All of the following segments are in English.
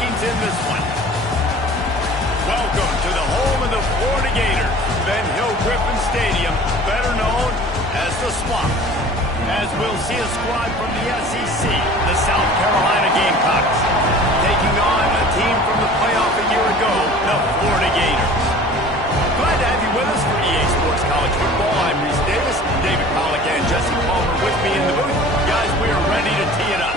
Vikings in this one. Welcome to the home of the Florida Gators, Ben Hill Griffin Stadium, better known as the Swamp. As we'll see a squad from the SEC, the South Carolina Gamecocks, taking on a team from the playoff a year ago, the Florida Gators. Glad to have you with us for EA Sports College Football. I'm Reese Davis, David Pollack, and Jesse Palmer with me in the booth. Guys, we are ready to tee it up.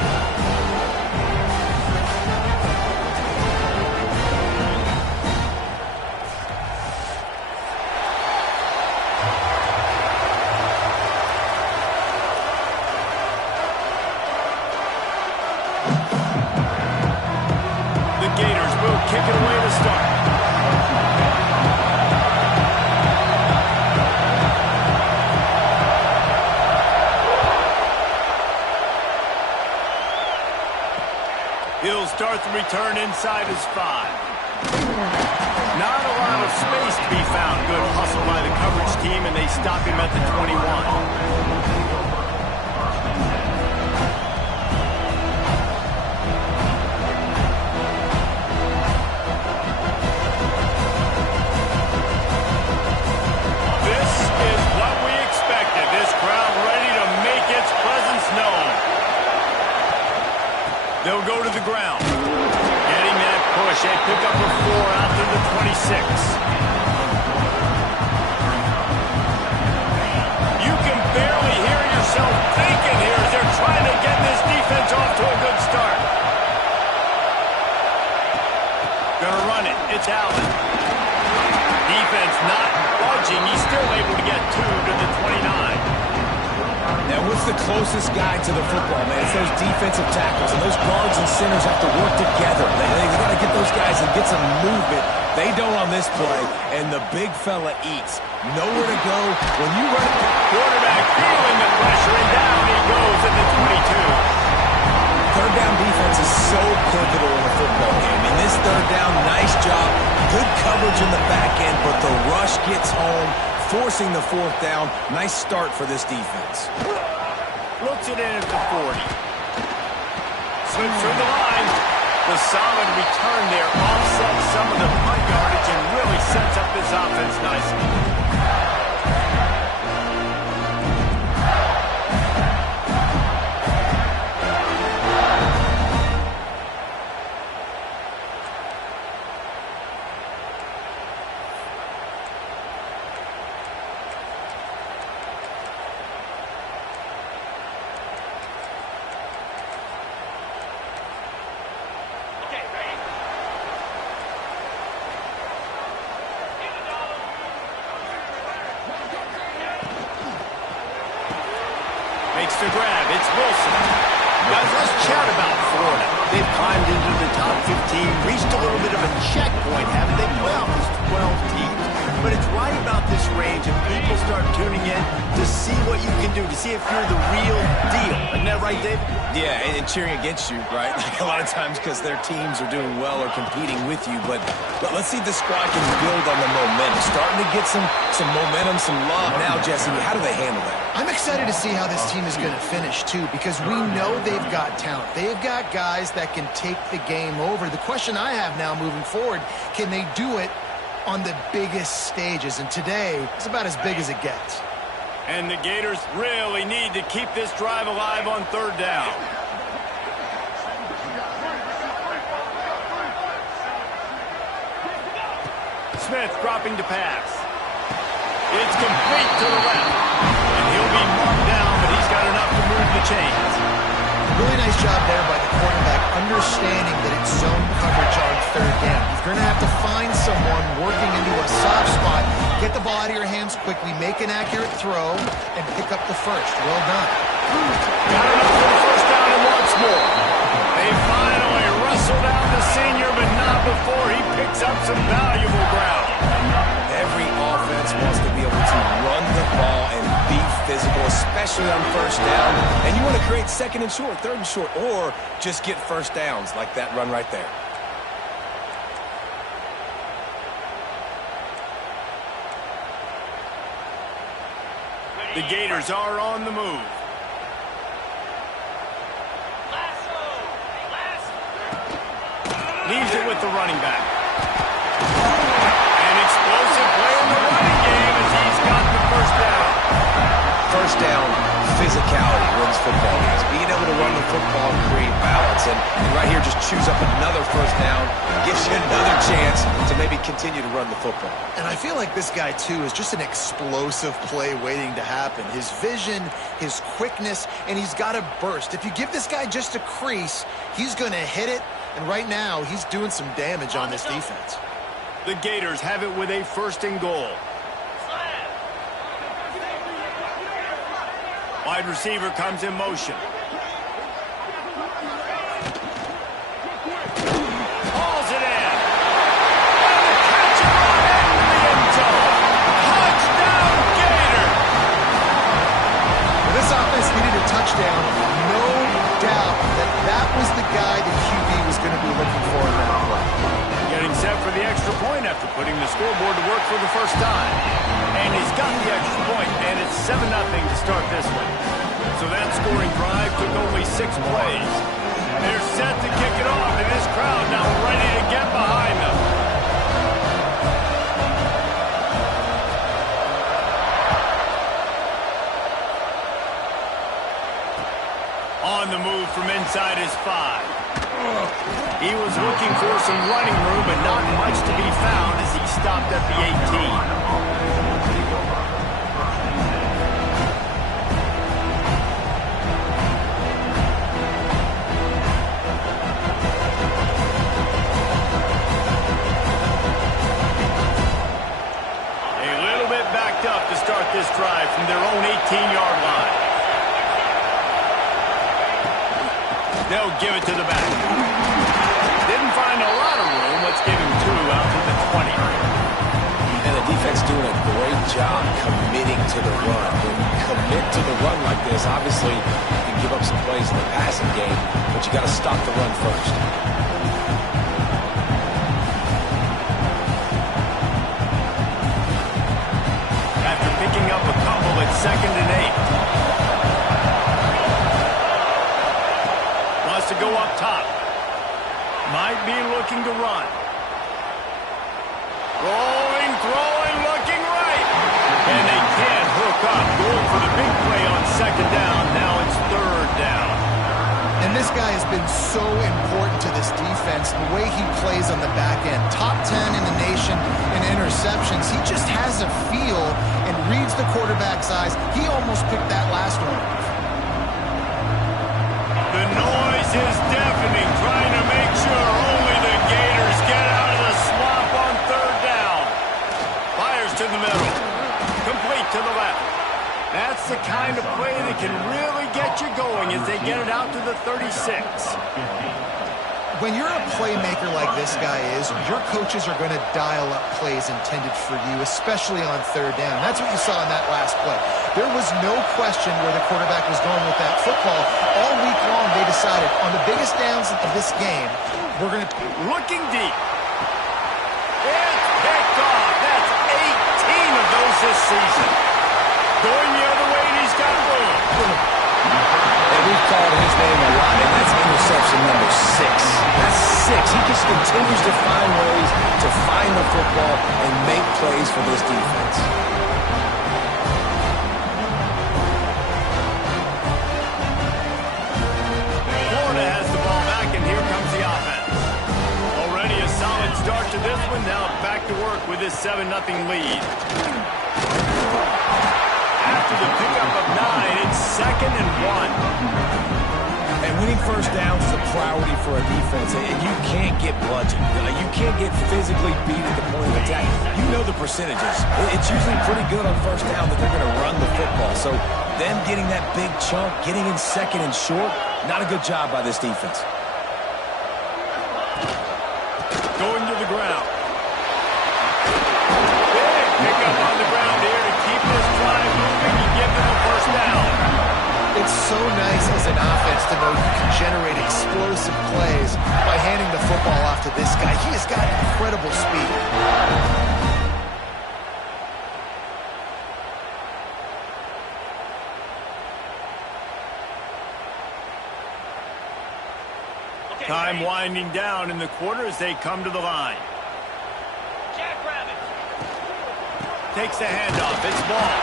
Kick it away to start. He'll start the return inside his 5. Not a lot of space to be found. Good hustle by the coverage team, and they stop him at the 21. They'll go to the ground. Getting that push. They pick up a 4 out to the 26. You can barely hear yourself thinking here as they're trying to get this defense off to a good start. Gonna run it. It's Allen. Defense not budging. He's still able to get 2 to the 29. Now, what's the closest guy to the football, man? It's those defensive tackles, and those guards and centers have to work together. They got to get those guys and get some movement. They don't on this play, and the big fella eats. Nowhere to go. When you run it, quarterback feeling the pressure, and down he goes at the 22. Third down defense is so pivotal in a football game. In this third down, nice job. Good coverage in the back end, but the rush gets home, forcing the 4th down. Nice start for this defense. Looks it in at the 40. Slips through the line. The solid return there offsets some of the punt yardage and really sets up this offense nicely. Makes the grab. It's Wilson. Guys, let's chat about Florida. They've climbed into the top 15, reached a little bit of a checkpoint, haven't they? Playoff is 12 teams. But it's right about this range, and people start tuning in to see what you can do, to see if you're the real deal. Isn't that right, David? Yeah, and cheering against you, right? Like a lot of times because their teams are doing well or competing with you. But let's see if the squad can build on the momentum. Starting to get some momentum, some love. Now, Jesse, how do they handle that? I'm excited to see how this team is going to finish, too, because we know they've got talent. They've got guys that can take the game over. The question I have now moving forward, can they do it on the biggest stages? And today, it's about as big as it gets. And the Gators really need to keep this drive alive on 3rd down. Smith dropping to pass. It's complete to the left. And he'll be marked down, but he's got enough to move the chains. Really nice job there by the quarterback, understanding that it's zone coverage on 3rd down. You're going to have to find someone working into a soft spot, get the ball out of your hands quickly, make an accurate throw, and pick up the first. Well done. Got enough for the 1st down and wants more. They finally wrestled out the senior, but not before he picks up some valuable ground. Every offense wants to be able to run the ball and be physical, especially on 1st down. And you want to create 2nd and short, 3rd and short, or just get 1st downs like that run right there. The Gators are on the move. Leaves it with the running back. An explosive play in the running game as he's got the first down. First down, physicality wins football games. Being able to run the football and create balance. And right here, just choose up another first down. Gives you another chance to maybe continue to run the football. And I feel like this guy, too, is just an explosive play waiting to happen. His vision, his quickness, and he's got a burst. If you give this guy just a crease, he's going to hit it. And right now, he's doing some damage on this defense. The Gators have it with a first and goal. Wide receiver comes in motion. Hauls it in. And a catch and run into the end zone. Touchdown, Gator! This offense needed a touchdown. No doubt that was the guy the QB was going to be looking for in that play. Getting set for the extra point after putting the scoreboard to work for the first time. And he's got the extra point, and it's 7-0 to start this one. So that scoring drive took only 6 plays. They're set to kick it off, and this crowd now ready to get behind them. On the move from inside his 5. He was looking for some running room, but not much to be found as he stopped at the 18. Up to start this drive from their own 18-yard line. They'll give it to the back. Didn't find a lot of room. Let's give him 2 out to the 20. And the defense doing a great job committing to the run. When you commit to the run like this, obviously you can give up some plays in the passing game, but you got to stop the run first. Picking up a couple at 2nd and 8. Wants to go up top. Might be looking to run. Rolling, throwing, looking right. And they can't hook up. Going for the big play on 2nd down. Now it's 3rd down. And this guy has been so important to this defense, the way he plays on the back end. Top 10 in the nation in interceptions. He just has a feel and reads the quarterback's eyes. He almost picked that last one. The noise is deafening, trying to make sure only the Gators get out of the swamp on 3rd down. Fires to the middle. Complete to the left. That's the kind of play that can really get you going as they get it out to the 36. When you're a playmaker like this guy is, your coaches are going to dial up plays intended for you, especially on 3rd down. That's what you saw in that last play. There was no question where the quarterback was going with that football. All week long, they decided on the biggest downs of this game, we're going to... Looking deep. It's picked off. That's 18 of those this season. Going the other way, and he's got room. And we've called his name a lot, and that's interception number 6. That's 6. He just continues to find ways to find the football and make plays for this defense. Florida has the ball back, and here comes the offense. Already a solid start to this one. Now back to work with this 7-0 lead. After the pickup of 9, it's 2nd and 1. And winning first downs is a priority for a defense, and you can't get bludgeoned. You can't get physically beat at the point of attack. You know the percentages. It's usually pretty good on first down that they're going to run the football. So them getting that big chunk, getting in 2nd and short, not a good job by this defense. Going to the ground. Big pickup on the ground here to keep this drive moving and give them a first down. It's so nice as an offense to know you can generate explosive plays by handing the football off to this guy. He has got incredible speed. Time winding down in the quarter as they come to the line. Takes the handoff. It's ball.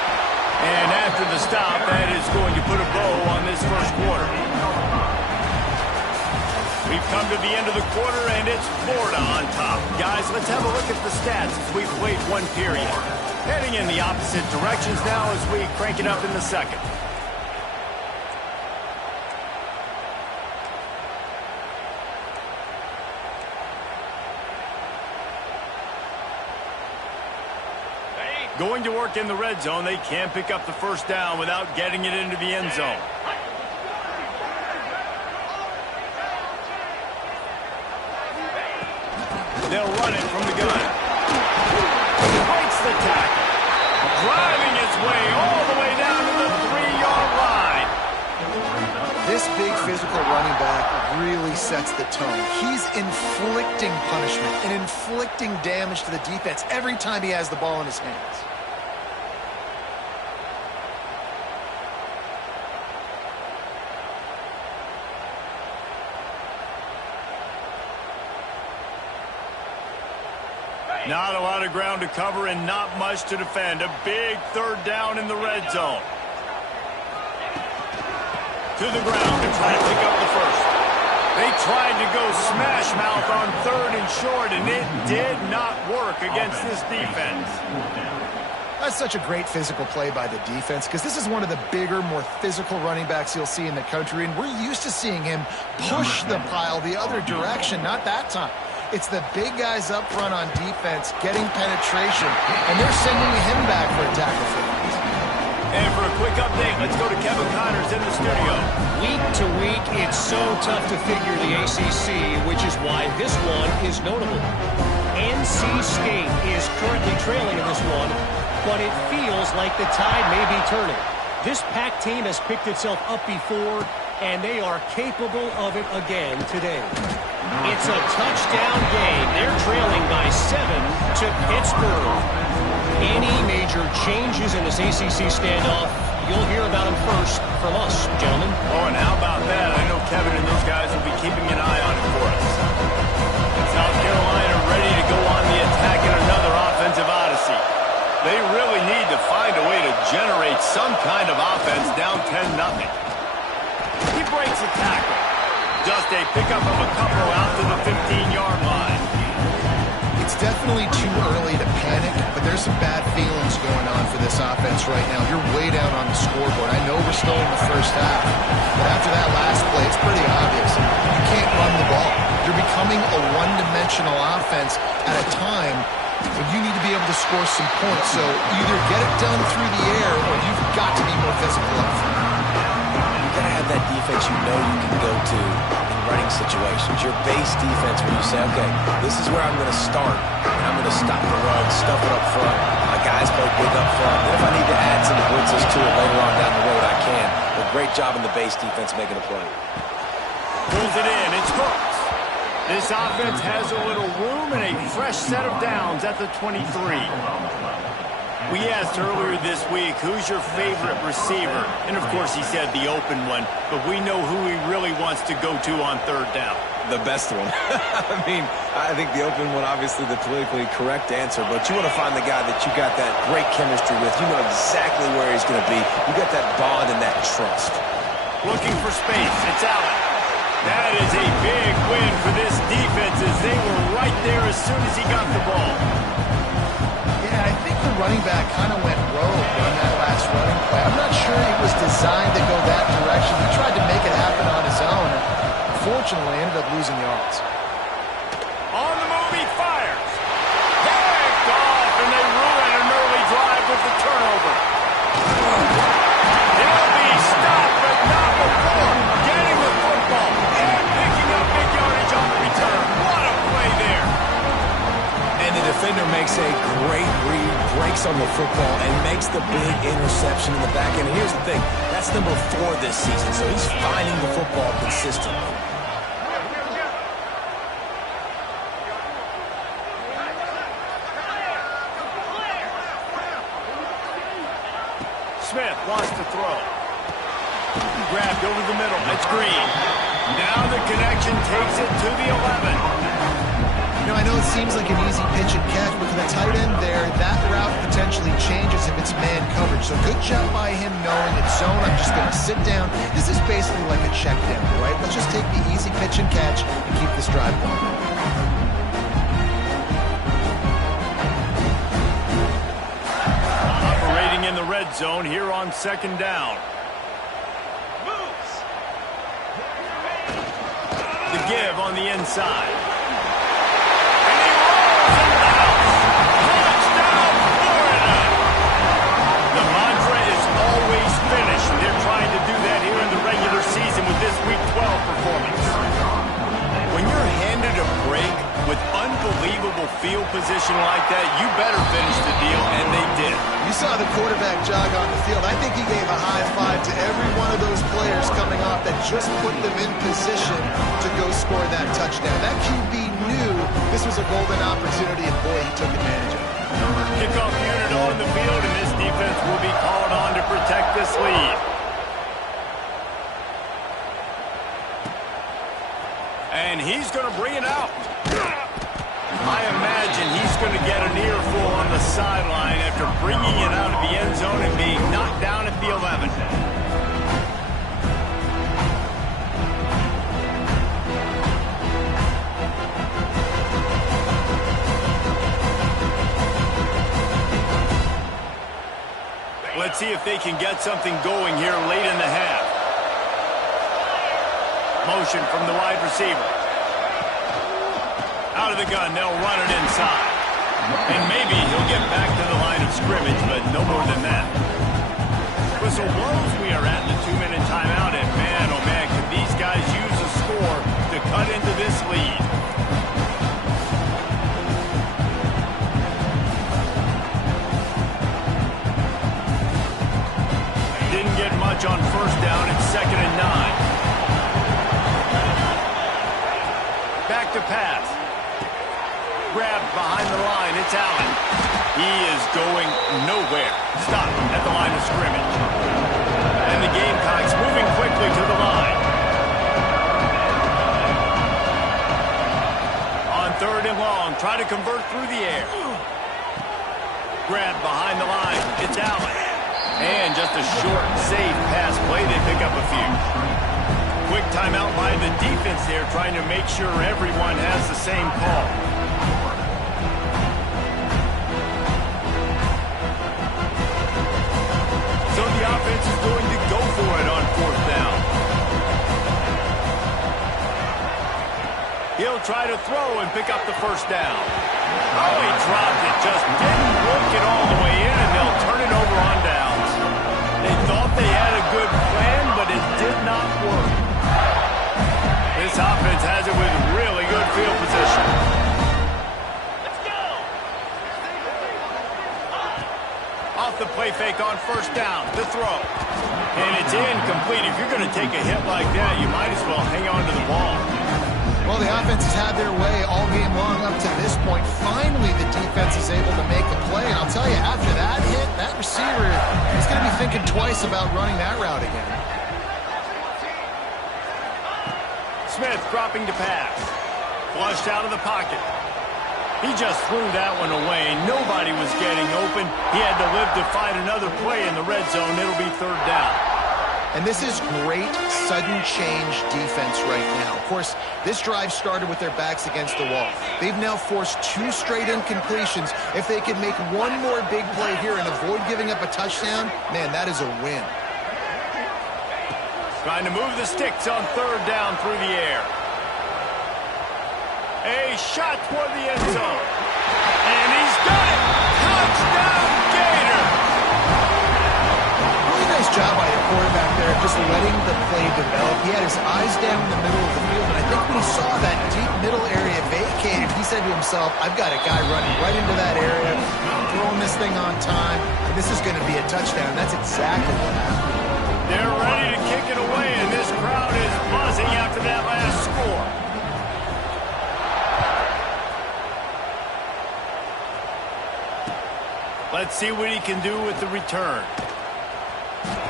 And after the stop, that is going to put a bow on this first quarter. We've come to the end of the quarter, and it's Florida on top. Guys, let's have a look at the stats as we've played one period. Heading in the opposite directions now as we crank it up in the second. Going to work in the red zone. They can't pick up the first down without getting it into the end zone. They'll run it from the gun. Breaks the tackle. Driving his way all the way down to the 3-yard line. This big physical running back really sets the tone. He's inflicting punishment and inflicting damage to the defense every time he has the ball in his hands. Not a lot of ground to cover and not much to defend. A big third down in the red zone. To the ground to try to pick up the first. They tried to go smash mouth on third and short, and it did not work against this defense. That's such a great physical play by the defense because this is one of the bigger, more physical running backs you'll see in the country, and we're used to seeing him push the pile the other direction, not that time. It's the big guys up front on defense getting penetration, and they're sending him back for a tackle for loss. And for a quick update, let's go to Kevin Connors in the studio. Week to week, it's so tough to figure the ACC, which is why this one is notable. NC State is currently trailing in this one, but it feels like the tide may be turning. This Pac team has picked itself up before, and they are capable of it again today. It's a touchdown game. They're trailing by 7 to Pittsburgh. Any major changes in this ACC standoff, you'll hear about them first from us, gentlemen. Oh, and how about that? I know Kevin and those guys will be keeping an eye on it for us. South Carolina ready to go on the attack in another offensive odyssey. They really need to find a way to generate some kind of offense down 10-0. He breaks a tackle. Just a pickup of a couple out to the 15-yard line. It's definitely too early to panic, but there's some bad feelings going on for this offense right now. You're way down on the scoreboard. I know we're still in the first half, but after that last play, it's pretty obvious. You can't run the ball. You're becoming a one-dimensional offense at a time when you need to be able to score some points. So either get it done through the air or you've got to be more physical up front. You've got to have that defense you know you can go to in running situations. Your base defense where you say, okay, this is where I'm going to start, and I'm going to stop the run, stuff it up front. My guys play big up front. Then if I need to add some blitzes to it later on down the road, I can. But great job in the base defense making a play. Pulls it in. It's Hooks. This offense has a little room and a fresh set of downs at the 23. We asked earlier this week, who's your favorite receiver? And, of course, he said the open one, but we know who he really wants to go to on third down. The best one. I mean, I think the open one, obviously the politically correct answer, but you want to find the guy that you got that great chemistry with. You know exactly where he's going to be. You got that bond and that trust. Looking for space. It's Allen. That is a big win for this defense as they were right there as soon as he got the ball. Yeah, I think the running back kind of went rogue on that last running play. I'm not sure it was designed to go that direction. He tried to make it happen on his own. Unfortunately, ended up losing yards. On the move, he fires. Picked off, and they ruin an early drive with the turnover. He'll be stopped, but not before getting the football and picking up big yardage on the return. What a play there. And the defender makes a great read, breaks on the football, and makes the big interception in the back end. And here's the thing, that's number 4 this season, so he's finding the football consistently. Smith wants to throw. Grabbed over the middle. It's Green. Now the connection takes it to the 11. You know, I know it seems like an easy pitch and catch, but for the tight end there, that route potentially changes if it's man coverage. So good job by him knowing it's zone. I'm just going to sit down. This is basically like a check down, right? Let's just take the easy pitch and catch and keep this drive going. Operating in the red zone here on second down. The give on the inside. They're trying to do that here in the regular season with this Week 12 performance. When you're handed a break with unbelievable field position like that, you better finish the deal, and they did. You saw the quarterback jog on the field. I think he gave a high five to every one of those players coming off that just put them in position to go score that touchdown. That QB knew this was a golden opportunity, and boy, he took advantage of it. Kickoff unit on the field, and this defense will be called on to protect this lead. And he's going to bring it out. I imagine he's going to get an earful on the sideline after bringing it out of the end zone and being knocked down at the 11. Let's see if they can get something going here late in the half. Motion from the wide receiver. Out of the gun, they'll run it inside. And maybe he'll get back to the line of scrimmage, but no more than that. Whistle blows, we are at the 2-minute timeout, and man, oh man, could these guys use a score to cut into this lead. Didn't get much on first down. It's 2nd and 9. Back to pass. Grabbed behind the line. It's Allen. He is going nowhere. Stopped at the line of scrimmage. And the Gamecocks moving quickly to the line. On 3rd and long. Try to convert through the air. Grabbed behind the line. It's Allen. And just a short, safe pass play. They pick up a few. Quick timeout by the defense there, trying to make sure everyone has the same call. So the offense is going to go for it on 4th down. He'll try to throw and pick up the first down. Oh, he dropped it. Just didn't work it all the way in, and they'll turn it over on downs. They thought they had a good plan, but it did not work. This offense has it with really good field position. Let's go! Off the play fake on 1st down. The throw. And it's incomplete. If you're going to take a hit like that, you might as well hang on to the ball. Well, the offense has had their way all game long up to this point. Finally, the defense is able to make a play. And I'll tell you, after that hit, that receiver is going to be thinking twice about running that route again. Smith dropping to pass. Flushed out of the pocket. He just threw that one away. Nobody was getting open. He had to live to find another play in the red zone. It'll be 3rd down. And this is great sudden change defense right now. Of course, this drive started with their backs against the wall. They've now forced 2 straight incompletions. If they can make one more big play here and avoid giving up a touchdown, man, that is a win. Trying to move the sticks on 3rd down through the air. A shot toward the end zone. And he's got it! Touchdown, Gator! Really nice job by the quarterback there, just letting the play develop. He had his eyes down in the middle of the field, and I think when he saw that deep middle area vacated, he said to himself, I've got a guy running right into that area, throwing this thing on time, and this is going to be a touchdown. That's exactly what happened. They're ready to kick it away, and this crowd is buzzing after that last score. Let's see what he can do with the return.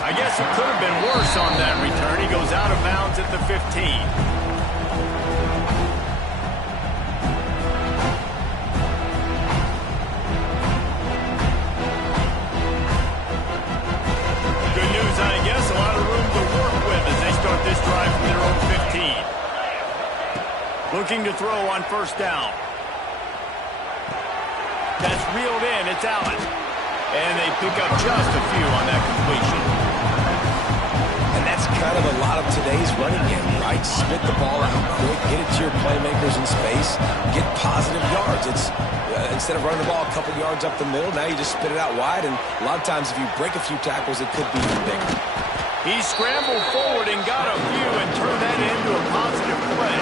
I guess it could have been worse on that return. He goes out of bounds at the 15. Looking to throw on first down. That's reeled in. It's Allen. And they pick up just a few on that completion. And that's kind of a lot of today's running game, right? Spit the ball out quick, get it to your playmakers in space, get positive yards. It's instead of running the ball a couple yards up the middle, now you just spit it out wide. And a lot of times if you break a few tackles, it could be even bigger. He scrambled forward and got a few and turned that into a positive play.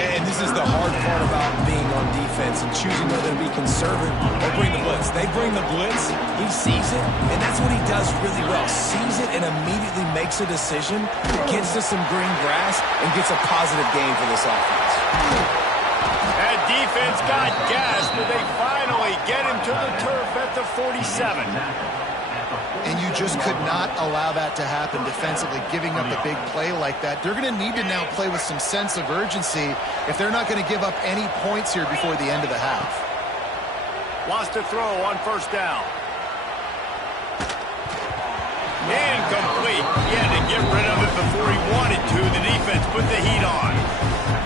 And this is the hard part about being on defense and choosing whether to be conservative or bring the blitz. They bring the blitz, he sees it, and that's what he does really well. Sees it and immediately makes a decision, gets to some green grass, and gets a positive gain for this offense. That defense got gassed, but they finally get him to the turf at the 47. And you just could not allow that to happen defensively, giving up a big play like that. They're going to need to now play with some sense of urgency if they're not going to give up any points here before the end of the half. Wants to throw on first down. Incomplete. He had to get rid of it before he wanted to. The defense put the heat on.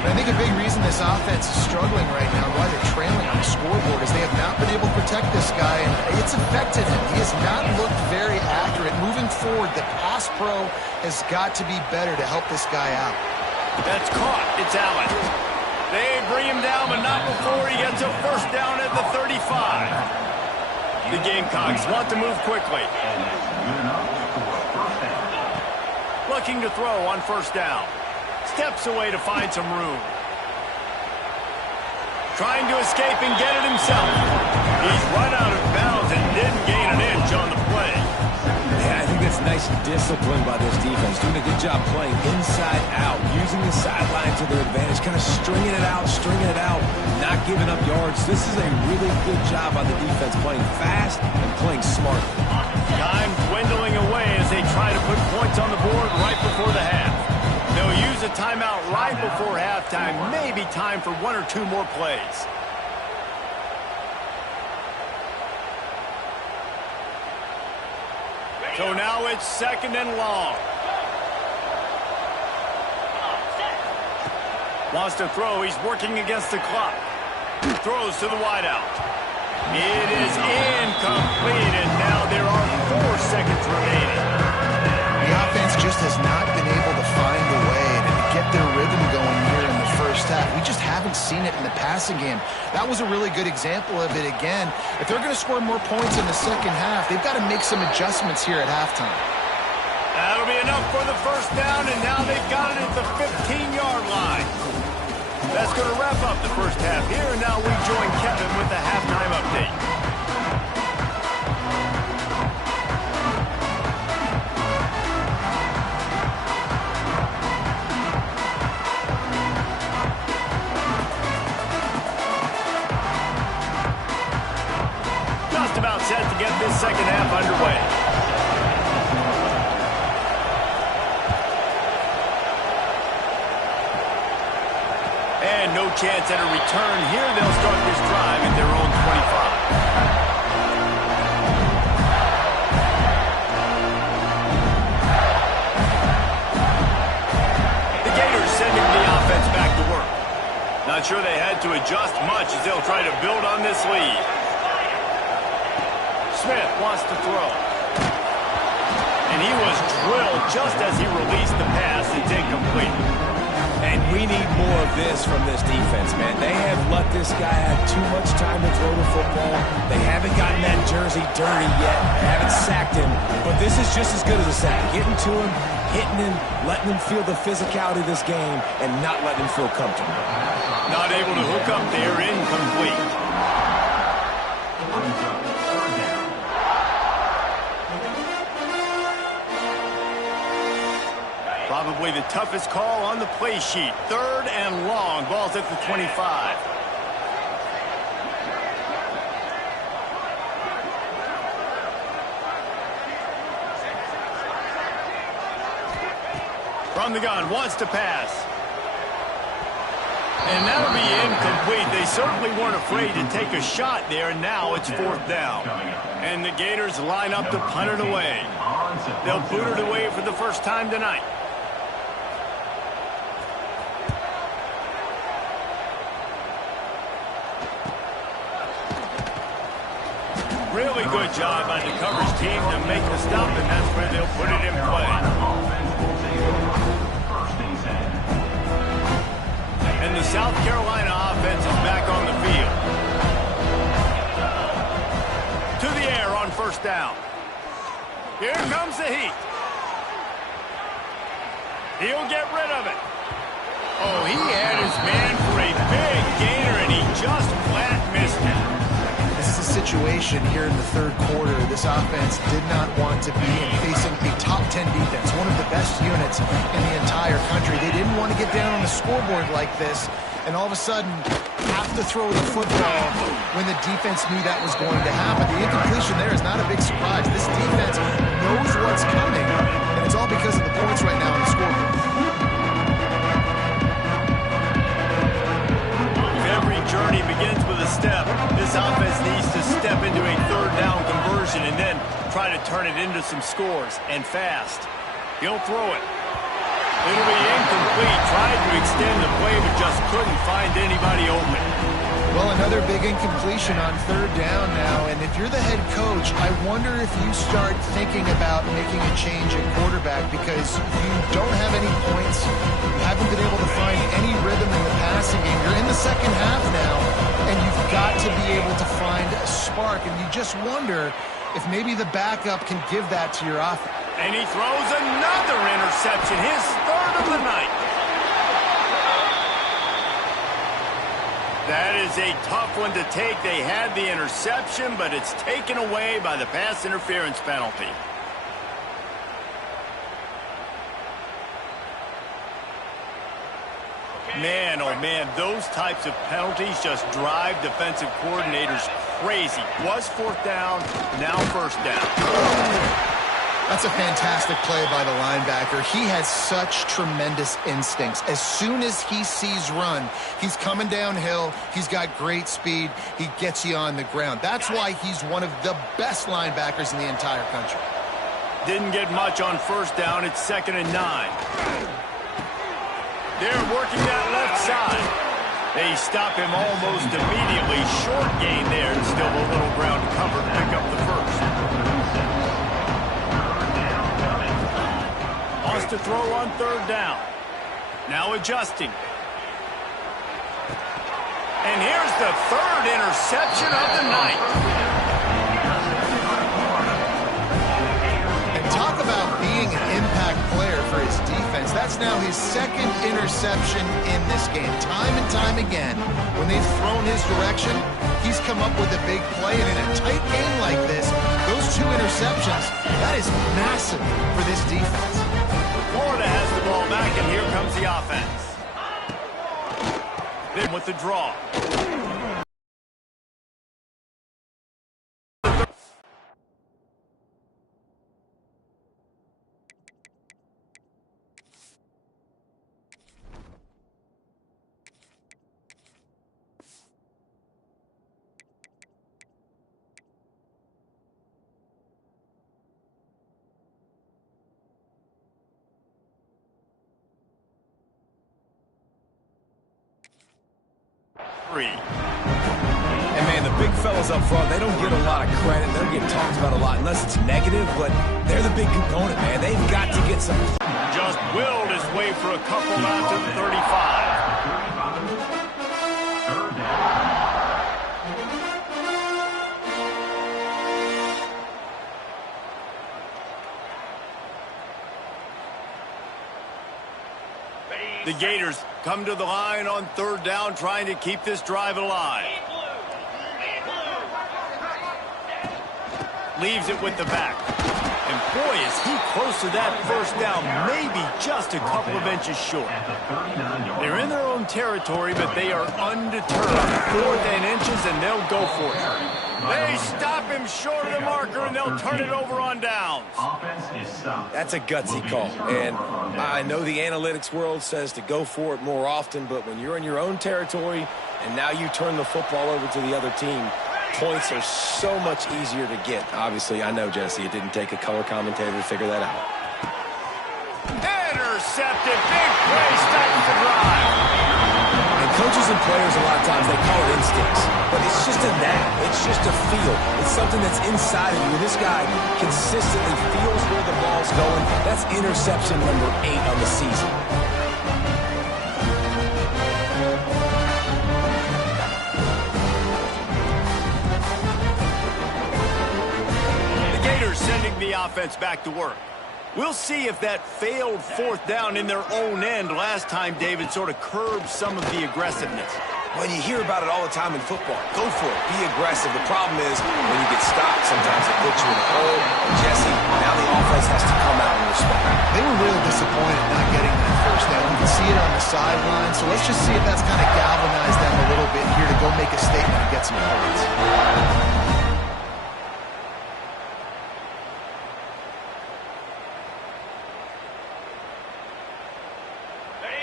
I think a big reason this offense is struggling right now, why they're trailing on the scoreboard, is they have not been able to protect this guy, and it's affected him. He has not looked very accurate. Moving forward, the pass pro has got to be better to help this guy out. That's caught. It's Allen. They bring him down, but not before he gets a first down at the 35. The Gamecocks want to move quickly. Looking to throw on first down. Steps away to find some room. Trying to escape and get it himself. He's run out of bounds and didn't gain an inch on the play. Yeah, I think that's nice discipline by this defense. Doing a good job playing inside out, using the sideline to their advantage, kind of stringing it out, not giving up yards. This is a really good job by the defense, playing fast and playing smart. Time dwindling away as they try to put points on the board right before the half. They'll use a timeout right before halftime. Maybe time for one or two more plays. So now it's second and long. Wants to throw. He's working against the clock. Throws to the wideout. It is incomplete, and now there are 4 seconds remaining. The offense just has not been able to find a way to get their rhythm going here in the first half. We just haven't seen it in the passing game. That was a really good example of it again. If they're going to score more points in the second half, they've got to make some adjustments here at halftime. That'll be enough for the first down, and now they've got it at the 15-yard line. That's going to wrap up the first half here, and now we join Kevin with the halftime update. Just about set to get this second half underway. And no chance at a return here. They'll start this drive at their own 25. The Gators sending the offense back to work. Not sure they had to adjust much as they'll try to build on this lead. Smith wants to throw. And he was drilled just as he released the pass. It's incomplete. And we need more of this from this defense, man. They have let this guy have too much time to throw the football. They haven't gotten that jersey dirty yet. They haven't sacked him. But this is just as good as a sack. Getting to him, hitting him, letting him feel the physicality of this game, and not letting him feel comfortable. Not able to hook up there, incomplete. Probably the toughest call on the play sheet. Third and long. Ball's at the 25. From the gun, wants to pass. And that'll be incomplete. They certainly weren't afraid to take a shot there, and now it's fourth down. And the Gators line up to punt it away. They'll boot it away for the first time tonight. Really good job by the coverage team to make the stop, and that's where they'll put it in play. And the South Carolina offense is back on the field. To the air on first down. Here comes the heat. He'll get rid of it. Oh, he had his man for a big gainer, and he just flat missed it. This is a situation here in the third quarter. This offense did not want to be in facing a top 10 defense, one of the best units in the entire country. They didn't want to get down on the scoreboard like this, and all of a sudden have to throw the football when the defense knew that was going to happen. The incompletion there is not a big surprise. This defense knows what's coming, and it's all because of the points right now on the scoreboard. Every journey begins with a step. This offense needs to step into a third down conversion and then try to turn it into some scores, and fast. He'll throw it. It'll be incomplete. Tried to extend the play, but just couldn't find anybody open. Well, another big incompletion on third down now, and if you're the head coach, I wonder if you start thinking about making a change at quarterback because you don't have any points. You haven't been able to find any rhythm in the passing game. You're in the second half now, and you've got to be able to find a spark, and you just wonder if maybe the backup can give that to your offense. And he throws another interception, his third of the night. That is a tough one to take. They had the interception, but it's taken away by the pass interference penalty. Man, oh man, those types of penalties just drive defensive coordinators crazy. Was fourth down, now first down. That's a fantastic play by the linebacker. He has such tremendous instincts. As soon as he sees run, he's coming downhill. He's got great speed. He gets you on the ground. That's why he's one of the best linebackers in the entire country. Didn't get much on first down. It's 2nd and 9. They're working that left side. They stop him almost immediately. Short gain there, and still a little ground to cover to pick up the first. Wants to throw on third down. Now adjusting. And here's the third interception of the night. And talk about being an impact player for his defense. That's now his second interception in this game. Time and time again, when they've thrown his direction, he's come up with a big play. And in a tight game like this, those two interceptions, that is massive for this defense. Florida has the ball back, and here comes the offense. Then with the draw. And man, the big fellas up front, they don't get a lot of credit. They're getting talked about a lot unless it's negative, but they're the big component, man. They've got to get some. Just willed his way for a couple out to the 35. The Gators come to the line on third down, trying to keep this drive alive. Leaves it with the back. And boy, is he close to that first down, maybe just a couple of inches short. They're in their own territory, but they are undeterred. 4th and inches, and they'll go for it. They stop him short of the marker, and they'll turn it over on downs. That's a gutsy call. And I know the analytics world says to go for it more often, but when you're in your own territory and now you turn the football over to the other team, points are so much easier to get. Obviously, I know, Jesse, it didn't take a color commentator to figure that out. Intercepted. Big play stops the drive. And coaches and players, a lot of times, they call it instincts. It's just a feel. It's something that's inside of you. This guy consistently feels where the ball's going. That's interception number 8 on the season. Sending the offense back to work. We'll see if that failed fourth down in their own end last time, David, sort of curbed some of the aggressiveness. Well, you hear about it all the time in football. Go for it. Be aggressive. The problem is when you get stopped, sometimes it puts you in a hole. Jesse, now the offense has to come out and respond. They were real disappointed not getting that first down. You can see it on the sideline. So let's just see if that's kind of galvanized them a little bit here to go make a statement and get some points.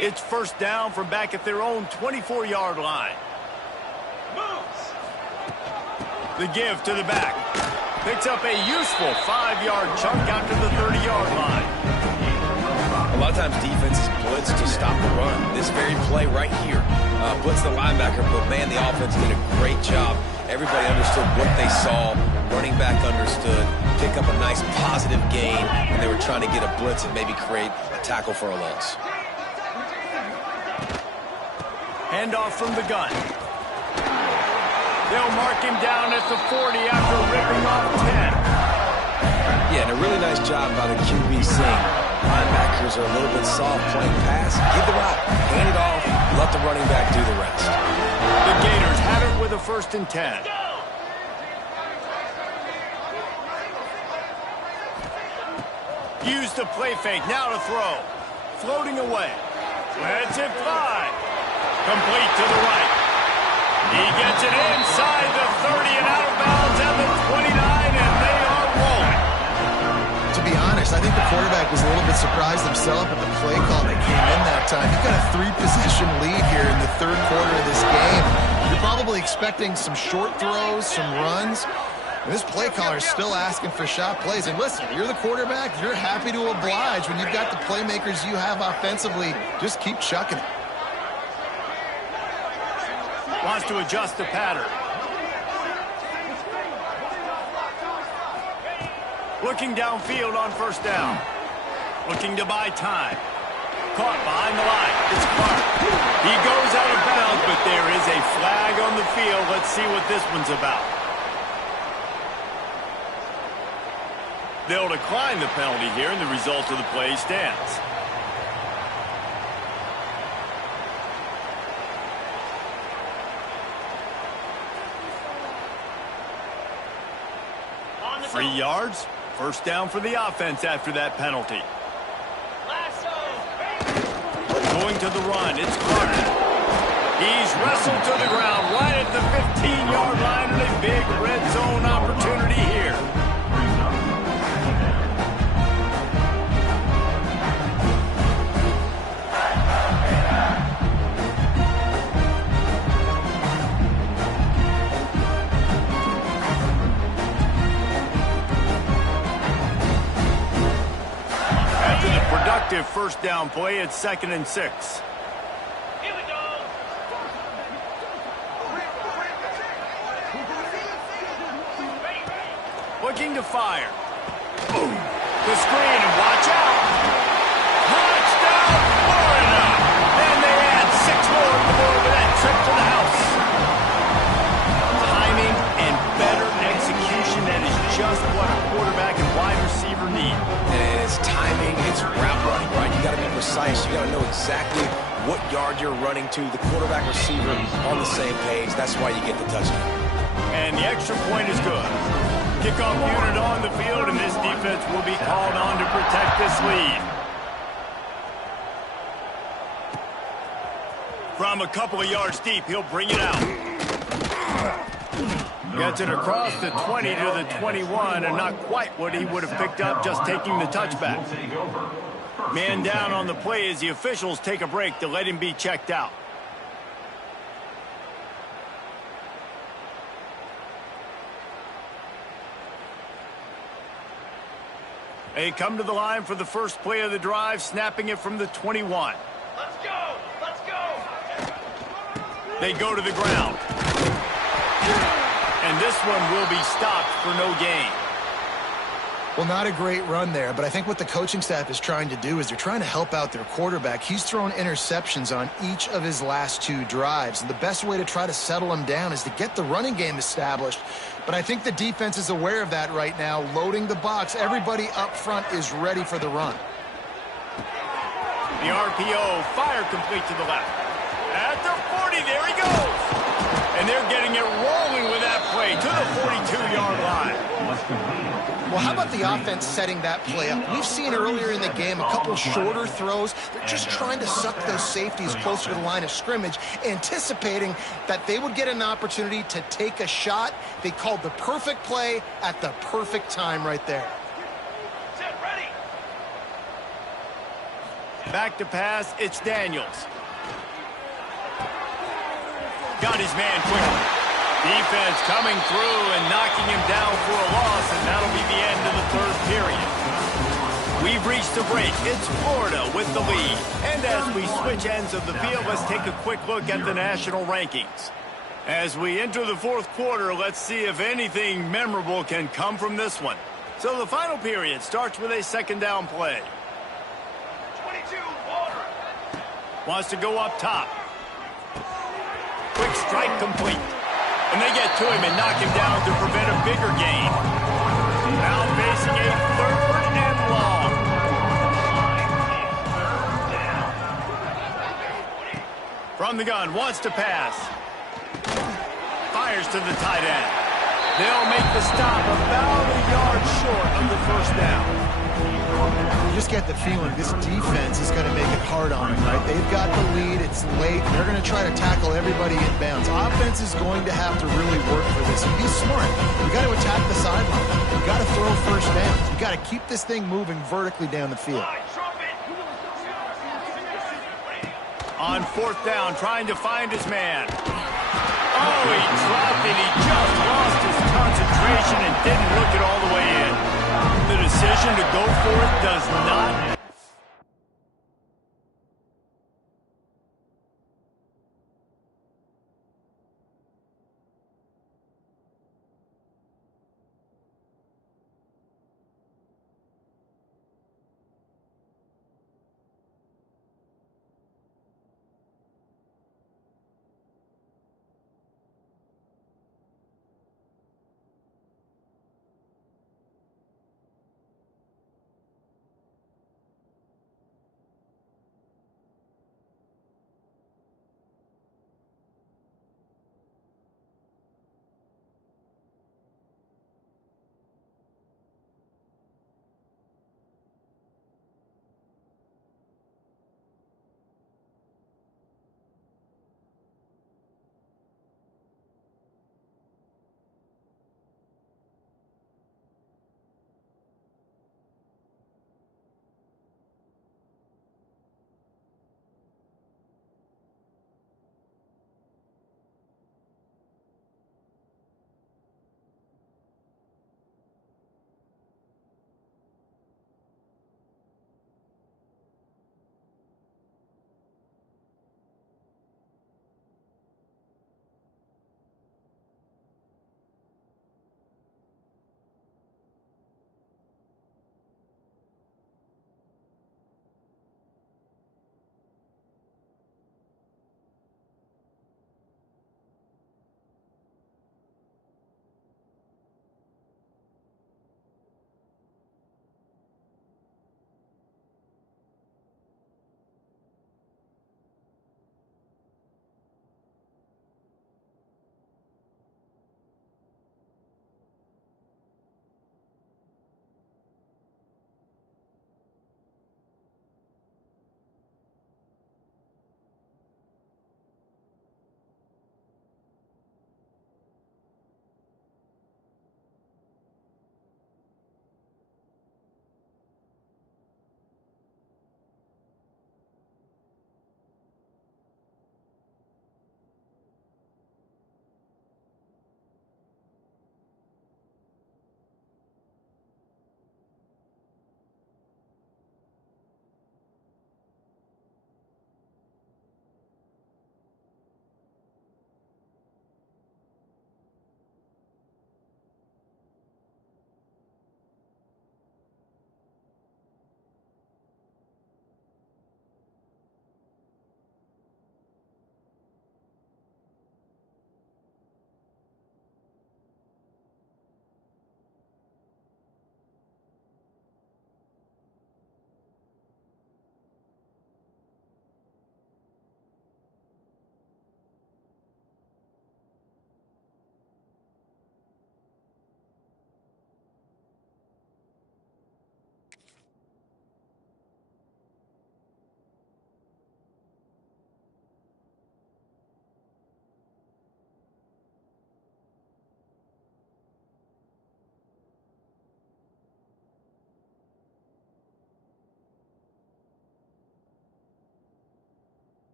It's first down from back at their own 24-yard line. The give to the back. Picks up a useful 5-yard chunk out to the 30-yard line. A lot of times defenses blitz to stop the run. This very play right here blitz the linebacker, but man, the offense did a great job. Everybody understood what they saw. Running back understood. Pick up a nice positive gain, and they were trying to get a blitz and maybe create a tackle for a loss. Handoff from the gun. They'll mark him down at the 40 after ripping off 10. Yeah, and a really nice job by the QB seeing. Linebackers are a little bit soft playing pass. Give the route, hand it off, let the running back do the rest. The Gators have it with a 1st and 10. Use the play fake, now to throw. Floating away. Lets it fly. Complete to the right. He gets it inside the 30 and out of bounds at the 29, and they are rolling. To be honest, I think the quarterback was a little bit surprised himself at the play call that came in that time. You've got a 3-possession lead here in the 3rd quarter of this game. You're probably expecting some short throws, some runs. And this play caller is still asking for shot plays. And listen, you're the quarterback. You're happy to oblige when you've got the playmakers you have offensively. Just keep chucking it. Wants to adjust the pattern. Looking downfield on 1st down. Looking to buy time. Caught behind the line. It's Clark. He goes out of bounds, but there is a flag on the field. Let's see what this one's about. They'll decline the penalty here, and the result of the play stands. Three yards. 1st down for the offense after that penalty. Going to the run. It's Clark. He's wrestled to the ground right at the 15-yard line, and a big red zone opportunity here. Productive 1st down play. It's 2nd and 6. Here we go. Looking to fire. Boom. The screen, and watch out. Touchdown, Florida. And they add 6 more to the board with that trip to the house. Timing and better execution. That is just what a quarterback and wide receiver need. And it's timing, it's route running, right? You got to be precise. You got to know exactly what yard you're running to. The quarterback receiver on the same page. That's why you get the touchdown. And the extra point is good. Kickoff unit on the field, and this defense will be called on to protect this lead. From a couple of yards deep, he'll bring it out. Gets it across the 20 to the 21, and not quite what he would have picked up just taking the touchback. Man down on the play as the officials take a break to let him be checked out. They come to the line for the first play of the drive, snapping it from the 21. Let's go! Let's go! They go to the ground. And one will be stopped for no gain. Well, not a great run there, but I think what the coaching staff is trying to do is they're trying to help out their quarterback. He's thrown interceptions on each of his last 2 drives, and the best way to try to settle him down is to get the running game established. But I think the defense is aware of that right now, loading the box. Everybody up front is ready for the run. The RPO, fire complete to the left. At the 40, there he goes. And they're getting it rolling with that play to the 42-yard line. Well, how about the offense setting that play up? We've seen earlier in the game a couple shorter throws. They're just trying to suck those safeties closer to the line of scrimmage, anticipating that they would get an opportunity to take a shot. They called the perfect play at the perfect time right there. Set, ready. Back to pass, it's Daniels. Got his man quickly. Defense coming through and knocking him down for a loss, and that'll be the end of the 3rd period. We've reached a break. It's Florida with the lead. And as we switch ends of the field, let's take a quick look at the national rankings. As we enter the 4th quarter, let's see if anything memorable can come from this one. So the final period starts with a 2nd down play. 22, water. Wants to go up top. Quick strike complete. And they get to him and knock him down to prevent a bigger gain. Now facing a 3rd and long. From the gun, wants to pass. Fires to the tight end. They'll make the stop about a yard short of the 1st down. You just get the feeling this defense is going to make it hard on them, right? They've got the lead. It's late. And they're going to try to tackle everybody inbounds. Offense is going to have to really work for this. And be smart. You got to attack the sideline. You got to throw 1st downs. You got to keep this thing moving vertically down the field. On 4th down, trying to find his man. Oh, he dropped it. He just lost his concentration and didn't look it all the way in. The decision to go for it does not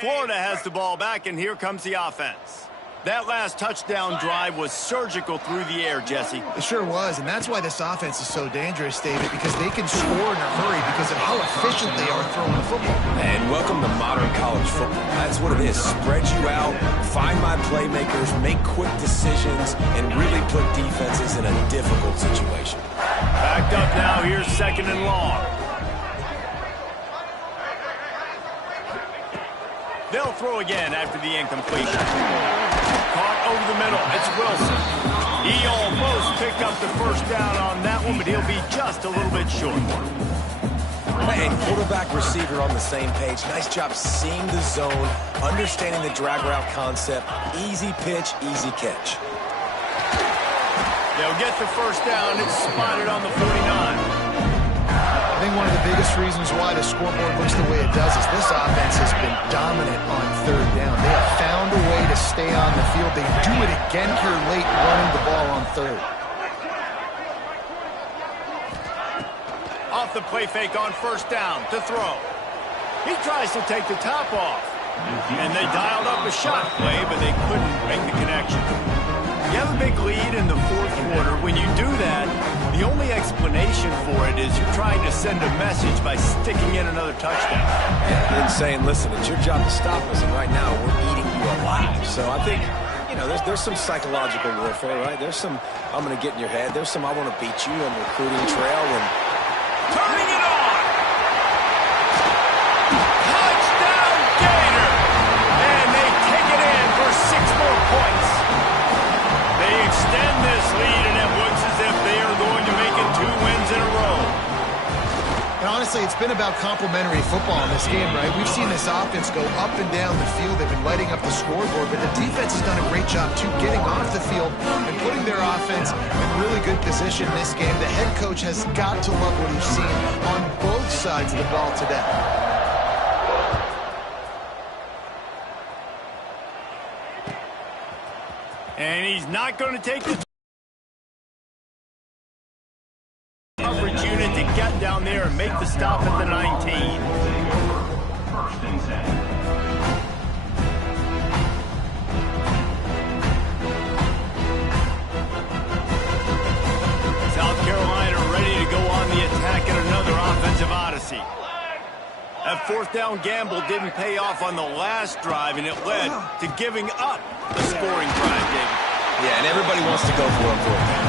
Florida has the ball back, and here comes the offense. That last touchdown drive was surgical through the air, Jesse. It sure was, and that's why this offense is so dangerous, David, because they can score in a hurry because of how efficient they are throwing the football. And welcome to modern college football. That's what it is. Spread you out, find my playmakers, make quick decisions, and really put defenses in a difficult situation. Backed up now. Here's 2nd and long. They'll throw again after the incompletion. Caught over the middle. It's Wilson. He almost picked up the first down on that one, but he'll be just a little bit short. And quarterback, receiver on the same page. Nice job seeing the zone, understanding the drag route concept. Easy pitch, easy catch. They'll get the first down. It's spotted on the 49. I think one of the biggest reasons why the scoreboard looks the way it does is this offense has been dominant on 3rd down. They have found a way to stay on the field. They do it again here late, running the ball on 3rd. Off the play fake on 1st down to throw. He tries to take the top off. And they dialed up a shot play, but they couldn't make the connection. You have a big lead in the 4th quarter. When you do that, the only explanation for it is you're trying to send a message by sticking in another touchdown. And saying, listen, it's your job to stop us, and right now we're eating you alive. So I think, you know, there's some psychological warfare, right? There's some, I'm going to get in your head. There's some, I want to beat you on the recruiting trail. And turning it on! Touchdown Gator! And they take it in for 6 more points. They extend this lead, and it looks as if they are going to make it 2 wins in a row. And honestly, it's been about complementary football in this game, right? We've seen this offense go up and down the field. They've been lighting up the scoreboard, but the defense has done a great job, too, getting off the field and putting their offense in really good position in this game. The head coach has got to love what he's seen on both sides of the ball today. And he's not going to take the coverage unit to get down there and make the stop at the 19. South Carolina ready to go on the attack in another offensive odyssey. That 4th down gamble didn't pay off on the last drive, and it led to giving up the scoring drive, David. yeah, and everybody wants to go for it.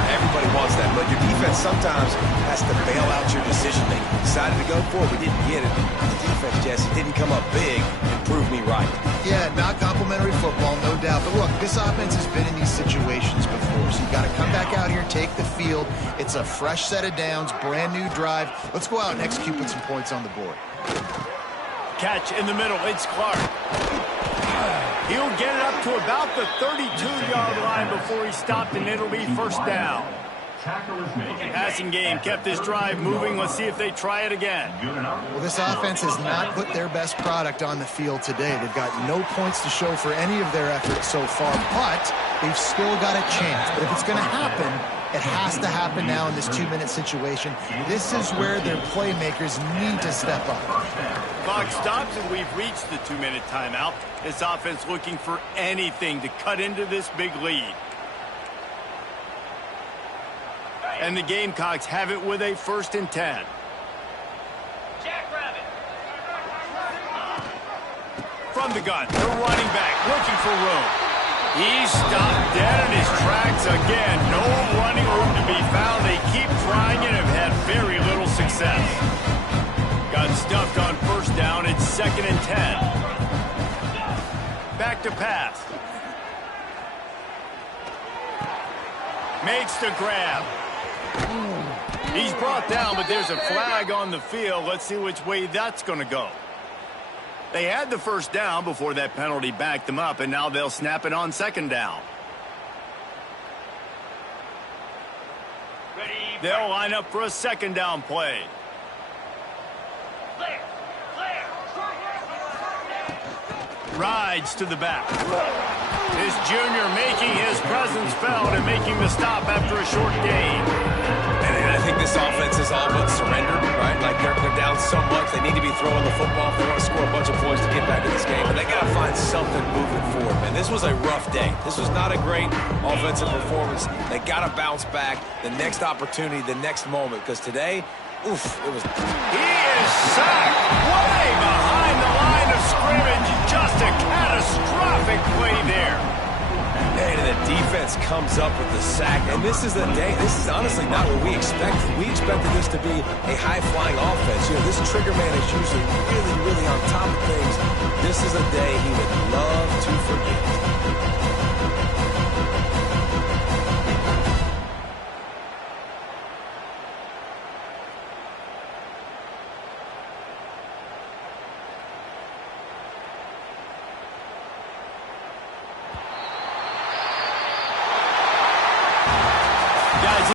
Everybody wants that, but your defense sometimes has to bail out your decision-making. Decided to go for it, we didn't get it. The defense, Jesse, didn't come up big and prove me right. Yeah, not complimentary football, no doubt. But look, this offense has been in these situations before, so you got to come back out here, take the field. It's a fresh set of downs, brand new drive. Let's go out and execute with some points on the board. Catch in the middle. It's Clark. He'll get it up to about the 32-yard line before he stopped, and it'll be 1st down. Passing game kept this drive moving. Let's see if they try it again. Well, this offense has not put their best product on the field today. They've got no points to show for any of their efforts so far, but they've still got a chance. But if it's going to happen, it has to happen now in this 2-minute situation. This is where their playmakers need to step up. Clock stops, and we've reached the 2-minute timeout. This offense looking for anything to cut into this big lead. And the Gamecocks have it with a 1st and 10. Jackrabbit. From the gun, the running back looking for room. He's stopped dead in his tracks again. No running room to be found. They keep trying and have had very little success. Got stuffed on 1st down. It's 2nd and 10. Back to pass. Makes the grab. He's brought down, but there's a flag on the field. Let's see which way that's going to go. They had the 1st down before that penalty backed them up, and now they'll snap it on 2nd down. They'll line up for a 2nd down play. Rides to the back. This junior making his presence felt and making the stop after a short gain. And I think this offense is all but surrendered, right? Like they're down so much, they need to be throwing the football if they want to score a bunch of points to get back in this game. But they got to find something moving forward, man. This was a rough day. This was not a great offensive performance. They got to bounce back the next opportunity, the next moment, because today, oof, it was... He is sacked way behind the line of scrimmage. Just a catastrophic play there. And the defense comes up with the sack. And this is the day. This is honestly not what we expected. We expected this to be a high-flying offense. You know, this trigger man is usually really, really on top of things. This is a day he would love to forget.